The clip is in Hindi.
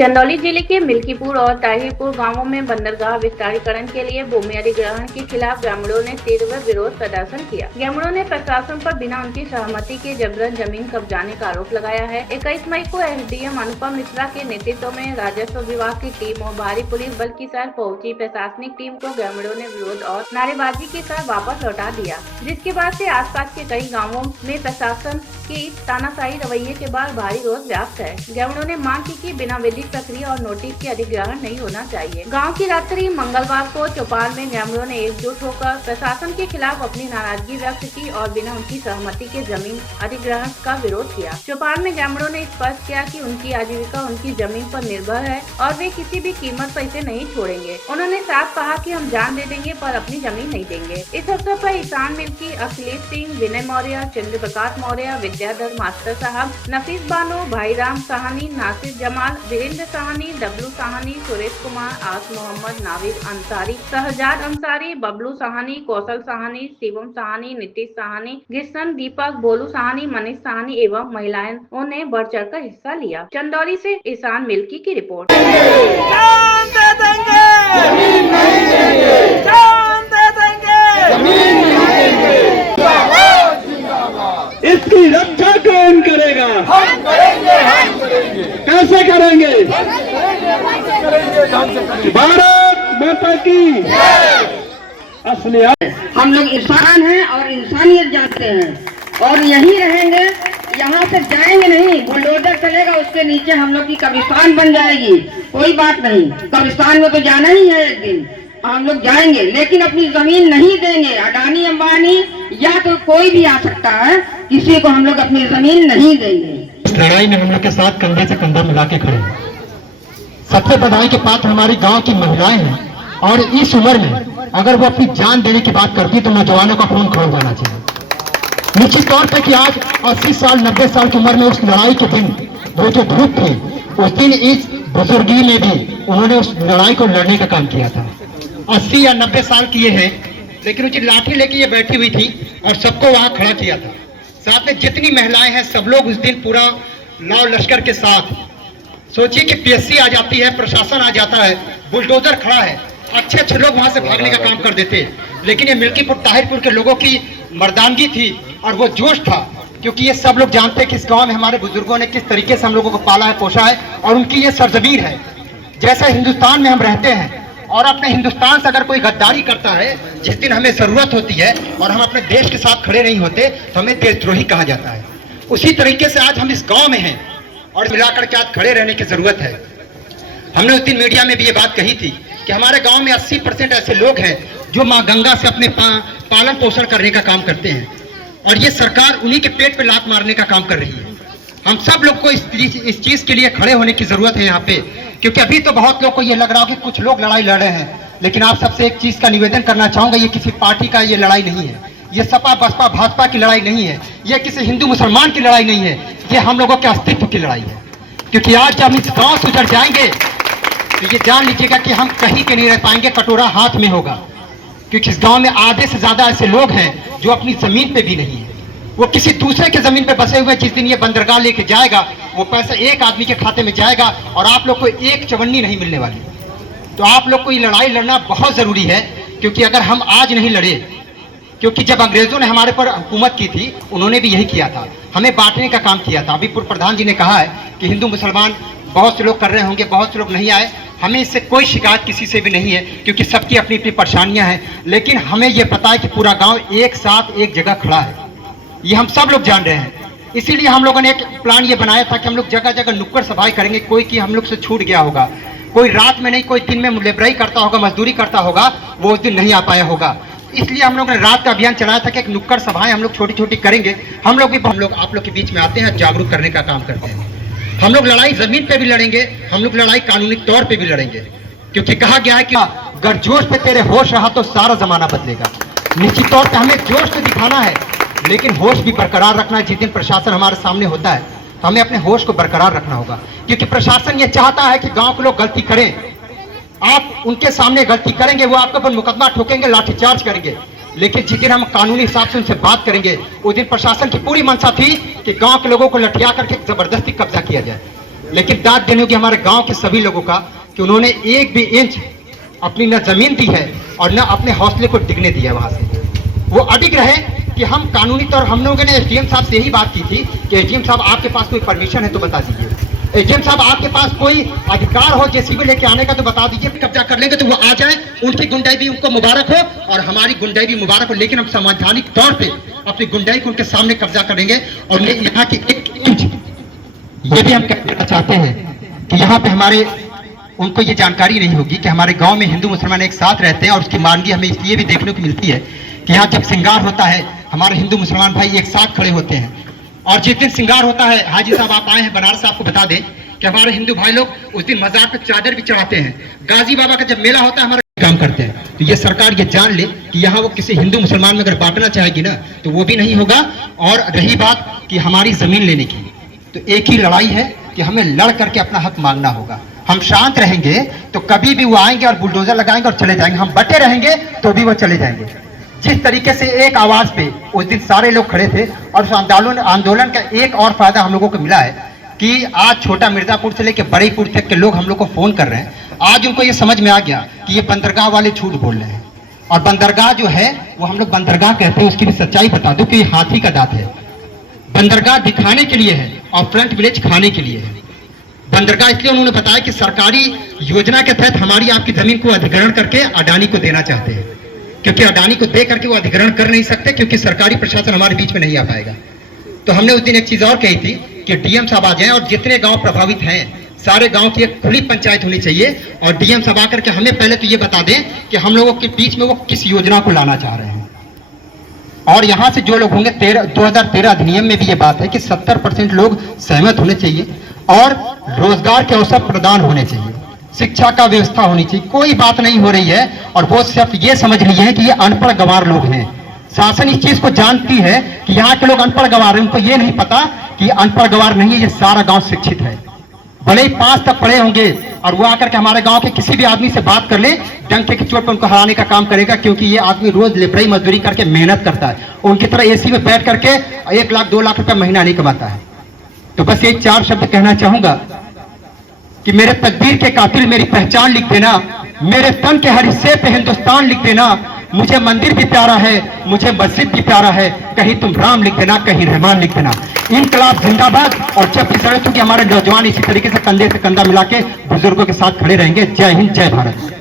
चंदौली जिले के मिल्कीपुर और ताहिरपुर गांवों में बंदरगाह विस्तारीकरण के लिए भूमि अधिग्रहण के खिलाफ ग्रामीणों ने तीव्र विरोध प्रदर्शन किया। ग्रामीणों ने प्रशासन पर बिना उनकी सहमति के जबरन जमीन कब्जाने का आरोप लगाया है। 21 मई को एसडीएम अनुपम मिश्रा के नेतृत्व में राजस्व विभाग की टीम और भारी पुलिस बल के साथ पहुंची प्रशासनिक टीम को ग्रामीणों ने विरोध और नारेबाजी के साथ वापस लौटा दिया, जिसके बाद से आसपास के कई गाँवों में प्रशासन की तानाशाही रवैये के बाद भारी रोष व्याप्त है। ग्रामीणों ने मांग की कि बिना विधिक प्रक्रिया और नोटिस के अधिग्रहण नहीं होना चाहिए। गांव की रात्रि मंगलवार को चौपाल में ग्रामीणों ने एकजुट होकर प्रशासन के खिलाफ अपनी नाराजगी व्यक्त की और बिना उनकी सहमति के जमीन अधिग्रहण का विरोध किया। चौपाल में ग्रामीणों ने स्पष्ट किया कि उनकी आजीविका उनकी जमीन पर निर्भर है और वे किसी भी कीमत पर इसे नहीं छोड़ेंगे। उन्होंने साफ कहा कि हम जान दे देंगे पर अपनी जमीन नहीं देंगे। इस अवसर पर ईशान मिल्की, अखिलेश सिंह, विनय मौर्य, चंद्र प्रकाश मौर्य, विद्याधर मास्टर साहब, नफीस बानो, भाईराम साहनी, नासिर जमाल, वीरेंद्र साहनी, डब्लू साहनी, सुरेश कुमार, आस मोहम्मद, नाविद अंसारी, शहजाद अंसारी, बबलू साहनी, कौशल साहनी, शिवम साहनी, नीतीश साहनी, कृष्ण, दीपक, भोलू साहनी, मनीष साहनी एवं महिलाओं ने बढ़ चढ़ कर हिस्सा लिया। चंदौली से ईशान मिल्की की रिपोर्ट। इसकी रक्षा कौन करेगा? हम करेंगे, हम करेंगे। कैसे करेंगे? भारत माता की असलियत। हम लोग इंसान हैं और इंसानियत जानते हैं और यहीं रहेंगे, यहाँ से जाएंगे नहीं। बुलडोजर चलेगा, उसके नीचे हम लोग की कब्रिस्तान बन जाएगी, कोई बात नहीं। कब्रिस्तान में तो जाना ही है एक दिन, हम लोग जाएंगे, लेकिन अपनी जमीन नहीं देंगे। अडानी अंबानी या तो कोई भी आ सकता है, किसी को हम लोग अपनी जमीन नहीं देंगे। इस लड़ाई में हम लोग के साथ कंधे से कंधा मिला के खड़े हैं। सबसे बधाई के पात्र हमारी गांव की महिलाएं हैं और इस उम्र में अगर वो अपनी जान देने की बात करती तो नौजवानों का खून खौल जाना चाहिए। निश्चित तौर पर कि आज 80 साल 90 साल की उम्र में उस लड़ाई के दिन वो जो धूप थी, उस दिन इस बुजुर्गी में भी उन्होंने उस लड़ाई को लड़ने का काम किया था। 80 या 90 साल की ये है, लेकिन उनकी लाठी लेके ये बैठी हुई थी और सबको वहां खड़ा किया था। साथ में जितनी महिलाएं हैं सब लोग उस दिन पूरा लाव लश्कर के साथ। सोचिए कि पीएससी आ जाती है, प्रशासन आ जाता है, बुलडोजर खड़ा है, अच्छे अच्छे लोग वहां से भागने का काम कर देते। लेकिन ये मिल्कीपुर ताहिरपुर के लोगों की मर्दानगी थी और वो जोश था, क्योंकि ये सब लोग जानते हैं कि इस गांव में हमारे बुजुर्गों ने किस तरीके से हम लोगों को पाला है, पोषा है और उनकी ये सरजमीन है। जैसे हिंदुस्तान में हम रहते हैं और अपने हिंदुस्तान से अगर कोई गद्दारी करता है, जिस दिन हमें जरूरत होती है और हम अपने देश के साथ खड़े नहीं होते तो हमें देशद्रोही कहा जाता है। उसी तरीके से आज हम इस गांव में हैं और मिलाकर के आज खड़े रहने की जरूरत है। हमने उस दिन मीडिया में भी ये बात कही थी कि हमारे गांव में 80% ऐसे लोग हैं जो मां गंगा से अपने पालन पोषण करने का काम करते हैं और ये सरकार उन्हीं के पेट पे लात मारने का काम कर रही है। हम सब लोग को इस चीज के लिए खड़े होने की जरूरत है यहाँ पे, क्योंकि अभी तो बहुत लोग को ये लग रहा हो कि कुछ लोग लड़ाई लड़ रहे हैं, लेकिन आप सबसे एक चीज का निवेदन करना चाहूंगा, ये किसी पार्टी का ये लड़ाई नहीं है, ये सपा बसपा भाजपा की लड़ाई नहीं है, ये किसी हिंदू मुसलमान की लड़ाई नहीं है, ये हम लोगों के अस्तित्व की लड़ाई है। क्योंकि आज जब हम इस गांव से उतर जाएंगे तो ये जान लीजिएगा कि हम कहीं के नहीं रह पाएंगे, कटोरा हाथ में होगा। क्योंकि इस गांव में आधे से ज्यादा ऐसे लोग हैं जो अपनी जमीन पे भी नहीं है, वो किसी दूसरे के जमीन पे बसे हुए। जिस दिन ये बंदरगाह लेके जाएगा वो पैसा एक आदमी के खाते में जाएगा और आप लोग को एक चवन्नी नहीं मिलने वाली। तो आप लोग को ये लड़ाई लड़ना बहुत जरूरी है, क्योंकि अगर हम आज नहीं लड़े, क्योंकि जब अंग्रेजों ने हमारे पर हुकूमत की थी उन्होंने भी यही किया था, हमें बांटने का काम किया था। अभी पूर्व प्रधान जी ने कहा है कि हिंदू मुसलमान बहुत से लोग कर रहे होंगे, बहुत से लोग नहीं आए, हमें इससे कोई शिकायत किसी से भी नहीं है, क्योंकि सबकी अपनी अपनी परेशानियां हैं। लेकिन हमें यह पता है कि पूरा गांव एक साथ एक जगह खड़ा है, ये हम सब लोग जान रहे हैं। इसीलिए हम लोगों ने एक प्लान ये बनाया था कि हम लोग जगह जगह नुक्कड़ सभाएं करेंगे। कोई की हम लोग से छूट गया होगा, कोई रात में नहीं, कोई दिन में लेबराई करता होगा, मजदूरी करता होगा, वो उस दिन नहीं आ पाया होगा। इसलिए हम लोग ने रात का अभियान चलाया था कि एक नुक्कड़ सभाएं हम लोग छोटी छोटी करेंगे। हम लोग आप लोग के बीच में आते हैं, जागरूक करने का काम करते हैं। हम लोग लड़ाई जमीन पे भी लड़ेंगे, हम लोग लड़ाई कानूनी तौर पे भी लड़ेंगे, क्योंकि कहा गया है कि अगर जोश पे तेरे होश रहा तो सारा जमाना बदलेगा। निश्चित तौर पे हमें जोश तो दिखाना है, लेकिन होश भी बरकरार रखना है। जिस दिन प्रशासन हमारे सामने होता है तो हमें अपने होश को बरकरार रखना होगा, क्योंकि प्रशासन ये चाहता है कि गांव के लोग गलती करें, आप उनके सामने गलती करेंगे, वो आपके ऊपर मुकदमा ठोकेंगे, लाठीचार्ज करेंगे। लेकिन जिस दिन हम कानूनी हिसाब से उनसे बात करेंगे, उस दिन प्रशासन की पूरी मंशा थी कि गांव के लोगों को लठिया करके जबरदस्ती कब्जा किया जाए। लेकिन दाद देने की हमारे गांव के सभी लोगों का कि उन्होंने एक भी इंच अपनी न जमीन दी है और न अपने हौसले को टिकने दिया वहां से। वो अडिग रहे कि हम कानूनी तौर, हम लोगों ने एसडीएम साहब से यही बात की थी कि एसडीएम साहब आपके पास कोई परमिशन है तो बता दीजिए, एसडीएम साहब आपके पास कोई अधिकार हो जेसीबी लेके आने का तो बता दीजिए, कब्जा कर लेंगे तो वो आ जाए, उनकी गुंडाई भी उनको मुबारक हो और हमारी गुंडाई भी मुबारक हो, लेकिन हम संवैधानिक तौर पे अपनी गुंडाई को उनके सामने कब्जा करेंगे। और यहाँ की एक इंच ये भी हम कहना चाहते हैं कि यहाँ पे हमारे उनको ये जानकारी नहीं होगी कि हमारे गांव में हिंदू मुसलमान एक साथ रहते हैं और उसकी मानगी हमें इसलिए भी देखने को मिलती है कि यहाँ जब श्रृंगार होता है हमारे हिंदू मुसलमान भाई एक साथ खड़े होते हैं। और जिस दिन श्रृंगार होता है, हाजी साहब आप आए हैं बनारस, आपको बता दें कि हमारे हिंदू भाई लोग उस दिन मजार पर चादर भी चढ़ाते हैं। गाजी बाबा का जब मेला होता है हमारे काम करते हैं। तो ये सरकार ये जान ले कि यहाँ वो किसी हिंदू मुसलमान में अगर बांटना चाहेगी ना तो वो भी नहीं होगा। और रही बात कि हमारी जमीन लेने की, तो एक ही लड़ाई है कि हमें लड़ करके अपना हक मांगना होगा। हम शांत रहेंगे तो कभी भी वो आएंगे और बुलडोजर लगाएंगे और चले जाएंगे, हम बटे रहेंगे तो भी वो चले जाएंगे। जिस तरीके से एक आवाज पे उस दिन सारे लोग खड़े थे और उस आंदोलन का एक और फायदा हम लोगों को मिला है कि आज छोटा मिर्जापुर से लेकर बड़ईपुर तक के लोग हम लोग को फोन कर रहे हैं। आज उनको ये समझ में आ गया कि ये बंदरगाह वाले झूठ बोल रहे हैं और बंदरगाह जो है वो हम लोग बंदरगाह कहते हैं, उसकी भी सच्चाई बता दो कि हाथी का दांत है। बंदरगाह दिखाने के लिए है और फ्रंट विलेज खाने के लिए है। बंदरगाह इसलिए उन्होंने बताया कि सरकारी योजना के तहत हमारी आपकी जमीन को अधिग्रहण करके अडानी को देना चाहते हैं, क्योंकि अडानी को दे करके वो अधिग्रहण कर नहीं सकते क्योंकि सरकारी प्रशासन हमारे बीच में नहीं आ पाएगा। तो हमने उस दिन एक चीज और कही थी कि डीएम साहब आ जाएं और जितने गांव प्रभावित हैं सारे गांव की एक खुली पंचायत होनी चाहिए और डीएम साहब आकर के हमें पहले तो ये बता दें कि हम लोगों के बीच में वो किस योजना को लाना चाह रहे हैं। और यहां से जो लोग होंगे 2013 अधिनियम में भी ये बात है कि 70% लोग सहमत होने चाहिए और रोजगार के अवसर प्रदान होने चाहिए, शिक्षा का व्यवस्था होनी चाहिए। कोई बात नहीं हो रही है और वो सिर्फ ये समझ लिए हैं कि ये अनपढ़ गंवार लोग हैं। शासन इस चीज को जानती है कि यहाँ के लोग अनपढ़ गंवार हैं, उनको ये नहीं पता कि अनपढ़ गंवार नहीं है, ये सारा गांव शिक्षित है। भले ही 5 तक पढ़े होंगे और वो आकर के हमारे गांव के किसी भी आदमी से बात कर ले, डंके की चोट पर उनको हराने का काम करेगा, क्योंकि ये आदमी रोज लेबराई मजदूरी करके मेहनत करता है। उनकी तरह एसी में बैठ करके 1 लाख 2 लाख रुपए महीना नहीं कमाता है। तो बस ये 4 शब्द कहना चाहूंगा कि मेरे तकदीर के कातिल मेरी पहचान लिख देना, मेरे तन के हर हिस्से पे हिंदुस्तान लिख देना। मुझे मंदिर भी प्यारा है, मुझे मस्जिद भी प्यारा है, कहीं तुम राम लिख देना, कहीं रहमान लिख देना। इनकलाब जिंदाबाद। और जब भी सड़क, क्योंकि हमारे नौजवान इसी तरीके से कंधे से कंधा मिला के बुजुर्गों के साथ खड़े रहेंगे। जय हिंद, जय भारत।